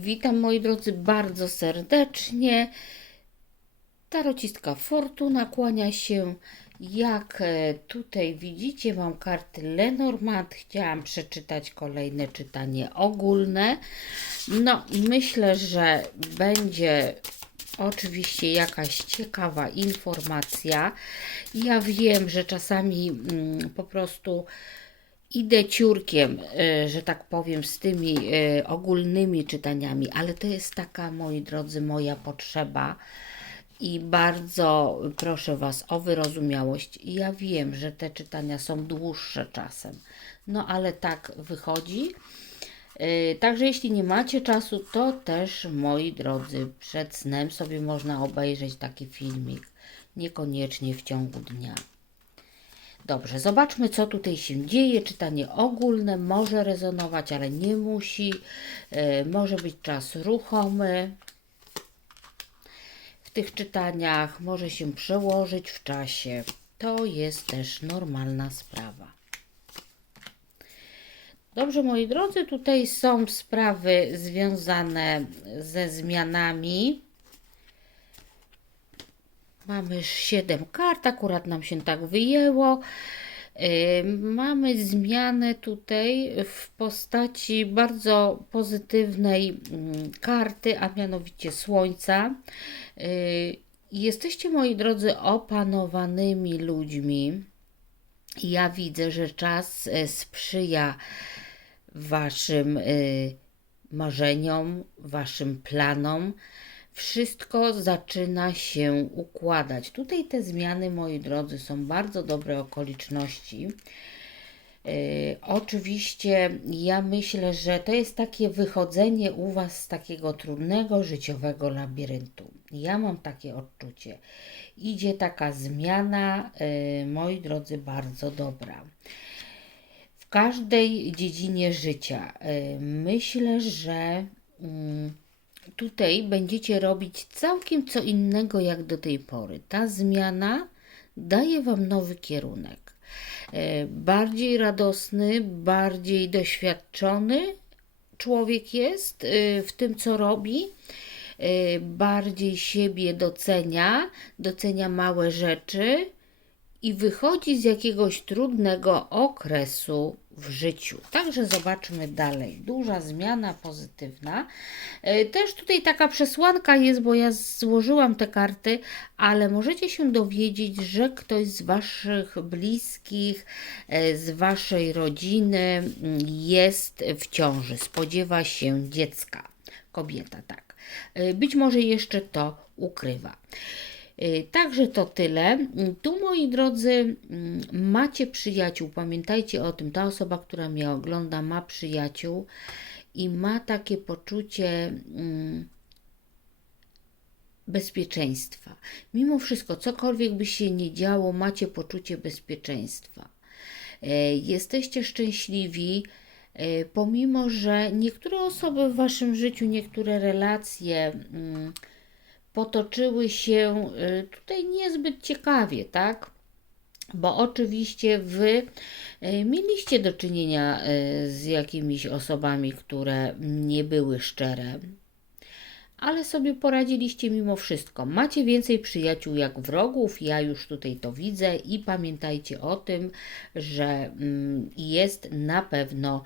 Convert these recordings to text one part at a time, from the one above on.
Witam moi drodzy bardzo serdecznie. Tarocistka Fortuna kłania się. Jak e, tutaj widzicie, mam karty Lenormand. Chciałam przeczytać kolejne czytanie ogólne. No, myślę, że będzie oczywiście jakaś ciekawa informacja. Ja wiem, że czasami mm, po prostu idę ciurkiem, y, że tak powiem, z tymi y, ogólnymi czytaniami, ale to jest taka, moi drodzy, moja potrzeba i bardzo proszę Was o wyrozumiałość. Ja wiem, że te czytania są dłuższe czasem, no ale tak wychodzi. Y, Także jeśli nie macie czasu, to też, moi drodzy, przed snem sobie można obejrzeć taki filmik, niekoniecznie w ciągu dnia. Dobrze, zobaczmy, co tutaj się dzieje. Czytanie ogólne może rezonować, ale nie musi. E, może być czas ruchomy. W tych czytaniach może się przełożyć w czasie. To jest też normalna sprawa. Dobrze, moi drodzy, tutaj są sprawy związane ze zmianami. Mamy 7 kart, akurat nam się tak wyjęło. Yy, Mamy zmianę tutaj w postaci bardzo pozytywnej mm, karty, a mianowicie Słońca. Yy, Jesteście, moi drodzy, opanowanymi ludźmi. Ja widzę, że czas e, sprzyja Waszym y, marzeniom, Waszym planom. Wszystko zaczyna się układać. Tutaj te zmiany, moi drodzy, są bardzo dobre okoliczności. Y, oczywiście ja myślę, że to jest takie wychodzenie u Was z takiego trudnego życiowego labiryntu. Ja mam takie odczucie. Idzie taka zmiana, y, moi drodzy, bardzo dobra w każdej dziedzinie życia. Y, Myślę, że mm, tutaj będziecie robić całkiem co innego jak do tej pory. Ta zmiana daje Wam nowy kierunek. Y, Bardziej radosny, bardziej doświadczony człowiek jest y, w tym, co robi. Y, Bardziej siebie docenia, docenia małe rzeczy i wychodzi z jakiegoś trudnego okresu w życiu. Także zobaczmy dalej. Duża zmiana pozytywna. E, Też tutaj taka przesłanka jest, bo ja złożyłam te karty, ale możecie się dowiedzieć, że ktoś z Waszych bliskich, e, z Waszej rodziny mm, jest w ciąży, spodziewa się dziecka. Kobieta, tak. E, Być może jeszcze to ukrywa. Y, Także to tyle. Tu, moi drodzy, mm, macie przyjaciół. Pamiętajcie o tym. Ta osoba, która mnie ogląda, ma przyjaciół i ma takie poczucie mm, bezpieczeństwa. Mimo wszystko, cokolwiek by się nie działo, macie poczucie bezpieczeństwa. E, Jesteście szczęśliwi, e, pomimo że niektóre osoby w waszym życiu, niektóre relacje. mm, potoczyły się y, tutaj niezbyt ciekawie, tak? Bo oczywiście wy y, mieliście do czynienia y, z jakimiś osobami, które nie były szczere, ale sobie poradziliście mimo wszystko. Macie więcej przyjaciół jak wrogów, ja już tutaj to widzę i pamiętajcie o tym, że mm, jest na pewno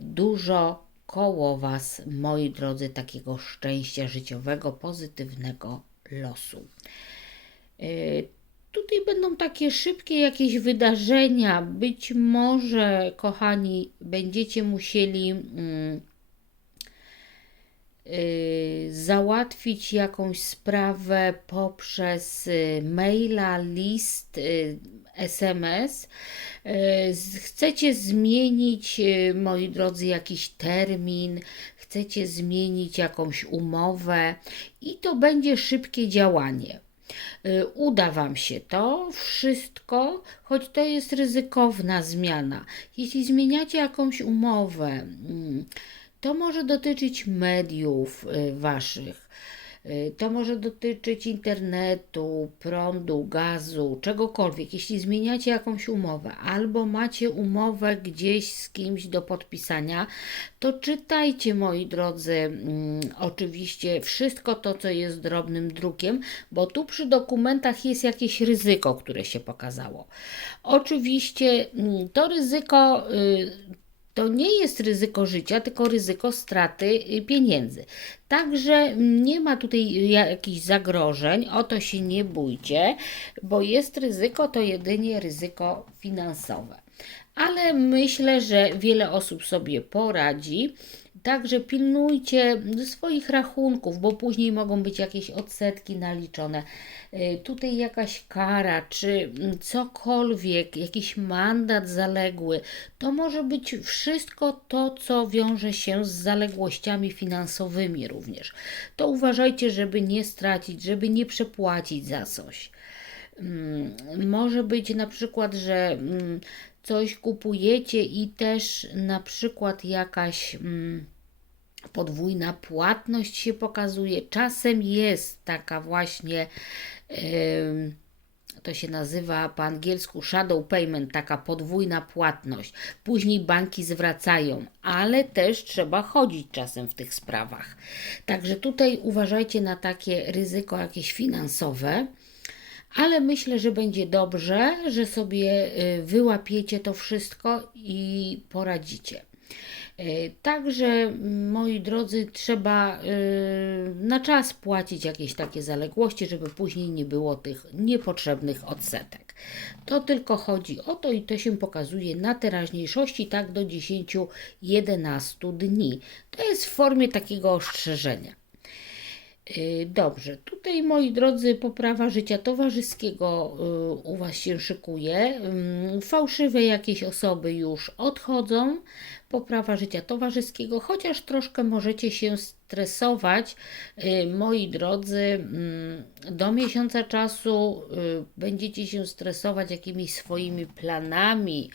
dużo koło Was, moi drodzy, takiego szczęścia życiowego, pozytywnego losu. Y, Tutaj będą takie szybkie jakieś wydarzenia. Być może, kochani, będziecie musieli mm, y, załatwić jakąś sprawę poprzez y, maila, list, y, SMS. Y, Chcecie zmienić, y, moi drodzy, jakiś termin, chcecie zmienić jakąś umowę i to będzie szybkie działanie. Y, Uda Wam się to wszystko, choć to jest ryzykowna zmiana. Jeśli zmieniacie jakąś umowę, mm, to może dotyczyć mediów y, Waszych. Y, To może dotyczyć internetu, prądu, gazu, czegokolwiek. Jeśli zmieniacie jakąś umowę albo macie umowę gdzieś z kimś do podpisania, to czytajcie, moi drodzy, mm, oczywiście wszystko to, co jest drobnym drukiem, bo tu przy dokumentach jest jakieś ryzyko, które się pokazało. Oczywiście mm, to ryzyko. To nie jest ryzyko życia, tylko ryzyko straty y, pieniędzy. Także nie ma tutaj jakichś zagrożeń, o to się nie bójcie, bo jest ryzyko, to jedynie ryzyko finansowe. Ale myślę, że wiele osób sobie poradzi. Także pilnujcie swoich rachunków, bo później mogą być jakieś odsetki naliczone. Y, Tutaj jakaś kara, czy cokolwiek, jakiś mandat zaległy. To może być wszystko to, co wiąże się z zaległościami finansowymi również. To uważajcie, żeby nie stracić, żeby nie przepłacić za coś. Mm, Może być na przykład, że mm, coś kupujecie i też na przykład jakaś mm, podwójna płatność się pokazuje. Czasem jest taka właśnie, to się nazywa po angielsku shadow payment, taka podwójna płatność. Później banki zwracają, ale też trzeba chodzić czasem w tych sprawach. Także tutaj uważajcie na takie ryzyko jakieś finansowe ale myślę, że będzie dobrze, że sobie y, wyłapiecie to wszystko i poradzicie. Y, Także, mm, moi drodzy, trzeba y, na czas płacić jakieś takie zaległości, żeby później nie było tych niepotrzebnych odsetek. To tylko chodzi o to i to się pokazuje na teraźniejszości tak do 10-11 dni. To jest w formie takiego ostrzeżenia. Y, Dobrze, tutaj moi drodzy, poprawa życia towarzyskiego y, u Was się szykuje. Ym, Fałszywe jakieś osoby już odchodzą. Poprawa życia towarzyskiego, chociaż troszkę możecie się stresować, y, moi drodzy, ym, do miesiąca czasu będziecie się stresować jakimiś swoimi planami.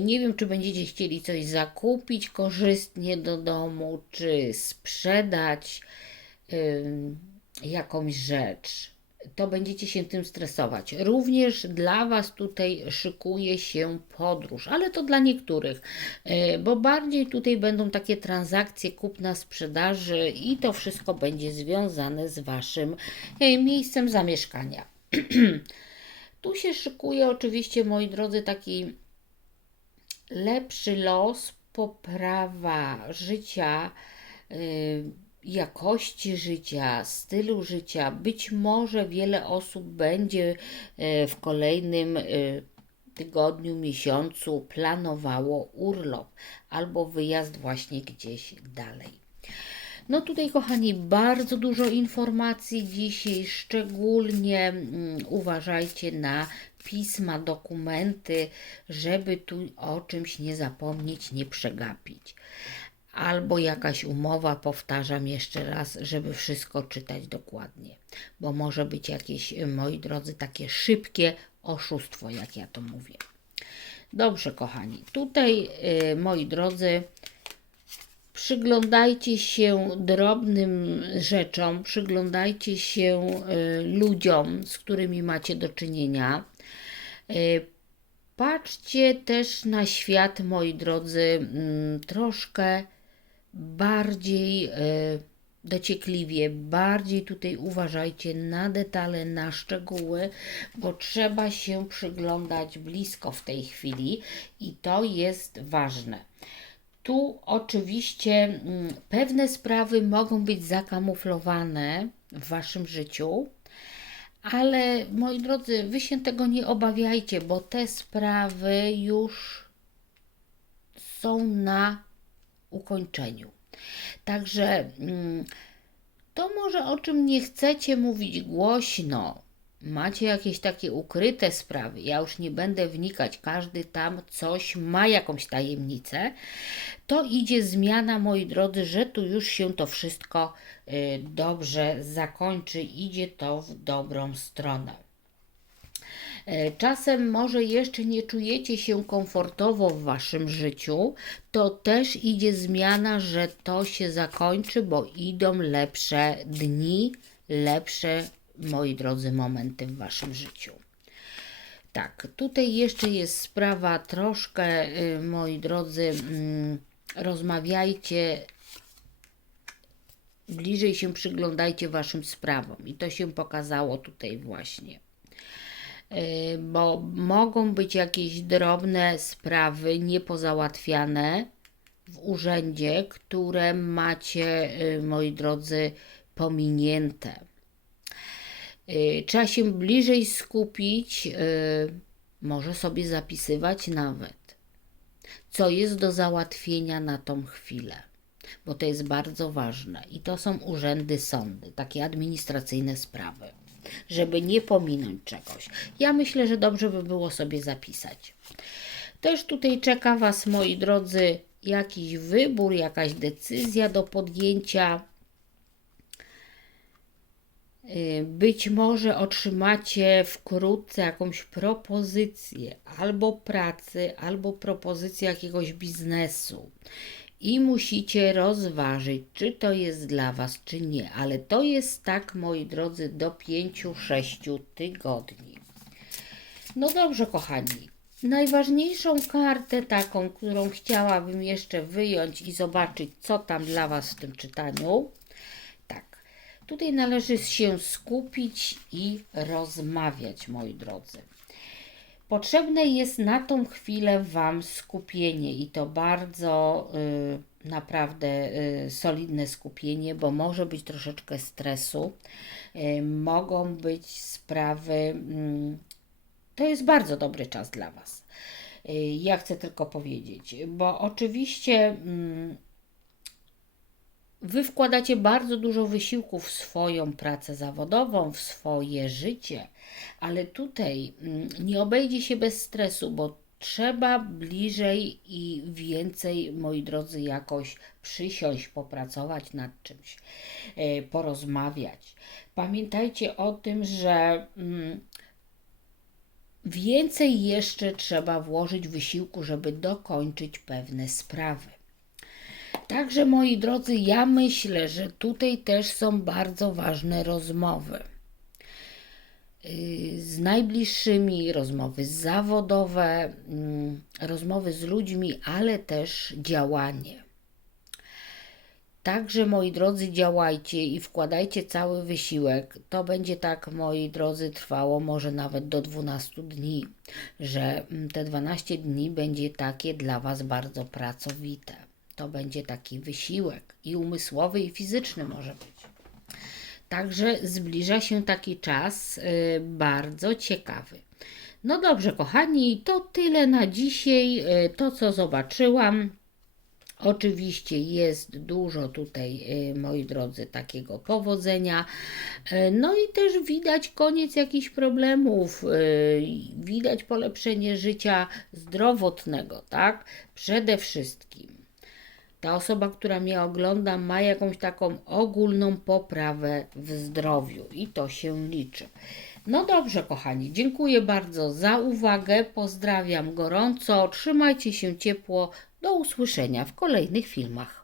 Nie wiem, czy będziecie chcieli coś zakupić korzystnie do domu, czy sprzedać jakąś rzecz, to będziecie się tym stresować. Również dla Was tutaj szykuje się podróż, ale to dla niektórych, y, bo bardziej tutaj będą takie transakcje kupna, sprzedaży i to wszystko będzie związane z Waszym y, miejscem zamieszkania. tu się szykuje oczywiście, moi drodzy, taki lepszy los, poprawa życia, y, jakości życia, stylu życia. Być może wiele osób będzie y, w kolejnym y, tygodniu, miesiącu planowało urlop albo wyjazd właśnie gdzieś dalej. No tutaj, kochani, bardzo dużo informacji dzisiaj, szczególnie mm, uważajcie na pisma, dokumenty, żeby tu o czymś nie zapomnieć, nie przegapić. Albo jakaś umowa, powtarzam jeszcze raz, żeby wszystko czytać dokładnie, bo może być jakieś, y, moi drodzy, takie szybkie oszustwo, jak ja to mówię. Dobrze, kochani, tutaj, y, moi drodzy, Przyglądajcie się drobnym rzeczom, przyglądajcie się y, ludziom, z którymi macie do czynienia. Y, Patrzcie też na świat, moi drodzy, mm, troszkę bardziej y, dociekliwie, bardziej tutaj uważajcie na detale, na szczegóły, bo trzeba się przyglądać blisko w tej chwili i to jest ważne. Tu oczywiście mm, pewne sprawy mogą być zakamuflowane w waszym życiu, ale moi drodzy, wy się tego nie obawiajcie, bo te sprawy już są na ukończeniu. Także mm, to może o czym nie chcecie mówić głośno, macie jakieś takie ukryte sprawy, ja już nie będę wnikać, każdy tam coś ma jakąś tajemnicę, to idzie zmiana, moi drodzy, że tu już się to wszystko y, dobrze zakończy, idzie to w dobrą stronę. E, Czasem może jeszcze nie czujecie się komfortowo w waszym życiu, to też idzie zmiana, że to się zakończy, bo idą lepsze dni, lepsze, moi drodzy, momenty w waszym życiu. Tak, tutaj jeszcze jest sprawa troszkę, y, moi drodzy, mm, rozmawiajcie, bliżej się przyglądajcie waszym sprawom i to się pokazało tutaj właśnie. Y, Bo mogą być jakieś drobne sprawy niepozałatwiane w urzędzie, które macie, y, moi drodzy, pominięte. Y, Trzeba się bliżej skupić, może sobie zapisywać nawet, co jest do załatwienia na tą chwilę, bo to jest bardzo ważne. I to są urzędy, sądy, takie administracyjne sprawy, żeby nie pominąć czegoś. Ja myślę, że dobrze by było sobie zapisać. Też tutaj czeka Was, moi drodzy, jakiś wybór, jakaś decyzja do podjęcia. Y, Być może otrzymacie wkrótce jakąś propozycję albo pracy, albo propozycję jakiegoś biznesu. I musicie rozważyć, czy to jest dla Was, czy nie. Ale to jest tak, moi drodzy, do 5-6 tygodni. No dobrze, kochani. Najważniejszą kartę, taką, którą chciałabym jeszcze wyjąć i zobaczyć, co tam dla Was w tym czytaniu. Tak, tutaj należy się skupić i rozmawiać, moi drodzy. Potrzebne jest na tą chwilę Wam skupienie i to bardzo y, naprawdę y, solidne skupienie, bo może być troszeczkę stresu, y, mogą być sprawy. mm, to jest bardzo dobry czas dla Was. Y, Ja chcę tylko powiedzieć, bo oczywiście. mm, Wy wkładacie bardzo dużo wysiłku w swoją pracę zawodową, w swoje życie, ale tutaj mm, nie obejdzie się bez stresu, bo trzeba bliżej i więcej, moi drodzy, jakoś przysiąść, popracować nad czymś, e, porozmawiać. Pamiętajcie o tym, że mm, więcej jeszcze trzeba włożyć wysiłku, żeby dokończyć pewne sprawy. Także moi drodzy, ja myślę, że tutaj też są bardzo ważne rozmowy. Yy, Z najbliższymi, rozmowy zawodowe, mm, rozmowy z ludźmi, ale też działanie. Także moi drodzy, działajcie i wkładajcie cały wysiłek. To będzie tak, moi drodzy, trwało może nawet do 12 dni, że mm, te 12 dni będzie takie dla Was bardzo pracowite. To będzie taki wysiłek i umysłowy, i fizyczny może być. Także zbliża się taki czas y, bardzo ciekawy. No dobrze, kochani, to tyle na dzisiaj. Y, to, co zobaczyłam. Oczywiście jest dużo tutaj, y, moi drodzy, takiego powodzenia. No i też widać koniec jakichś problemów, widać polepszenie życia zdrowotnego, tak? Przede wszystkim. Ta osoba, która mnie ogląda, ma jakąś taką ogólną poprawę w zdrowiu i to się liczy. No dobrze, kochani, dziękuję bardzo za uwagę. Pozdrawiam gorąco. Trzymajcie się ciepło. Do usłyszenia w kolejnych filmach.